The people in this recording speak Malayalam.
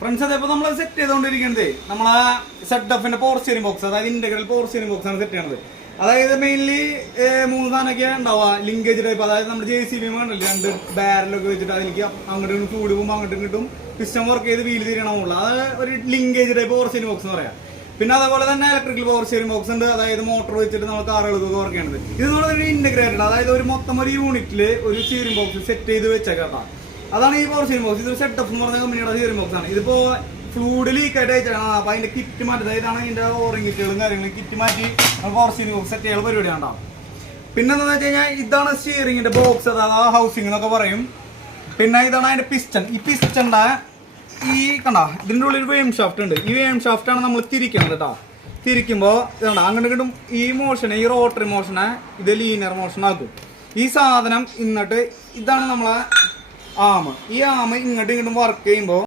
ഫ്രണ്ട്സ് അതേപോലെ നമ്മൾ സെറ്റ് ചെയ്തുകൊണ്ടിരിക്കുന്നത് നമ്മളെ സെറ്റപ്പിന്റെ പവർ സ്റ്റിയറിംഗ് ബോക്സ്, അതായത് ഇന്റഗ്രൽ പവർ സ്റ്റിയറിംഗ് ബോക്സ് ആണ് സെറ്റ് ചെയ്യണത്. അതായത് മെയിൻലി 3 സാധനമൊക്കെ ഉണ്ടാവുക. ലിങ്കേജ് ടൈപ്പ്, അതായത് നമ്മുടെ JCB കണ്ടില്ല, 2 ബാരലൊക്കെ വെച്ചിട്ട് അതിലേക്ക് അങ്ങോട്ടും ചൂട് പോകുമ്പോൾ അങ്ങോട്ടും കിട്ടും പിസ്റ്റം വർക്ക് ചെയ്ത് വീല് തിരിയണമുള്ള അത് ഒരു linkage type power steering box എന്ന് പറയാം. പിന്നെ അതേപോലെ തന്നെ ഇലക്ട്രിക്കൽ പവർ സ്റ്റിയറിംഗ് ബോക്സ് ഉണ്ട്, അതായത് മോട്ടോർ വെച്ചിട്ട് നമ്മൾ കാറുകൾക്കൊക്കെ വർക്ക് ചെയ്യുന്നത്. ഇത് നമ്മളൊരു ഇന്റഗ്രേറ്റഡ്, അതായത് ഒരു മൊത്തം ഒരു യൂണിറ്റിൽ ഒരു സ്റ്റിയറിംഗ് ബോക്സ് സെറ്റ് ചെയ്ത് വെച്ചേക്കാം. അതാണ് ഈ പവർ സ്റ്റിയറിംഗ് ബോക്സ്. ഇത് സെറ്റപ്പ് എന്ന് പറഞ്ഞ കമ്പനിയുടെ സ്റ്റിയറിംഗ് ബോക്സ് ആണ്. ഇതിപ്പോ ഫ്ലൂഡ് ലീക്ക് ആയിട്ട് അയച്ചാണ്. അപ്പൊ അതിന്റെ കിറ്റ് മാറ്റി, അതായതാണ് ഇതിന്റെ ഓറിംഗ് കിറ്റുകളും കാര്യങ്ങളും കിറ്റ് മാറ്റി പവർ സ്റ്റിയറിംഗ് ബോക്സ് സെറ്റ് ചെയ്യാനുള്ള പരിപാടിയാണ് ഉണ്ടാവും. പിന്നെ എന്താണെന്ന് വെച്ച് കഴിഞ്ഞാൽ ഇതാണ് സ്റ്റിയറിംഗിന്റെ ബോക്സ്, അതായത് ഹൗസിംഗ് എന്നൊക്കെ പറയും. പിന്നെ ഇതാണ് അതിന്റെ പിസ്റ്റൺ. ഈ പിസ്റ്റന്റെ ഈ കണ്ട ഇതിൻ്റെ ഉള്ളിൽ വേം ഷാഫ്റ്റ് ഉണ്ട്. ഈ വേം ഷാഫ്റ്റ് ആണ് നമ്മൾ തിരിക്കുന്നത് കേട്ടോ. തിരിക്കുമ്പോൾ ഇതാണ് അങ്ങോട്ട് കിട്ടും. ഈ മോഷനെ, ഈ റോട്ടറി മോഷനെ ഇത് ലീനിയർ മോഷൻ ആക്കും. ഈ സാധനം എന്നിട്ട് ഇതാണ് നമ്മളെ ആം. ഈ ആം ഇങ്ങോട്ടും വർക്ക് ചെയ്യുമ്പോൾ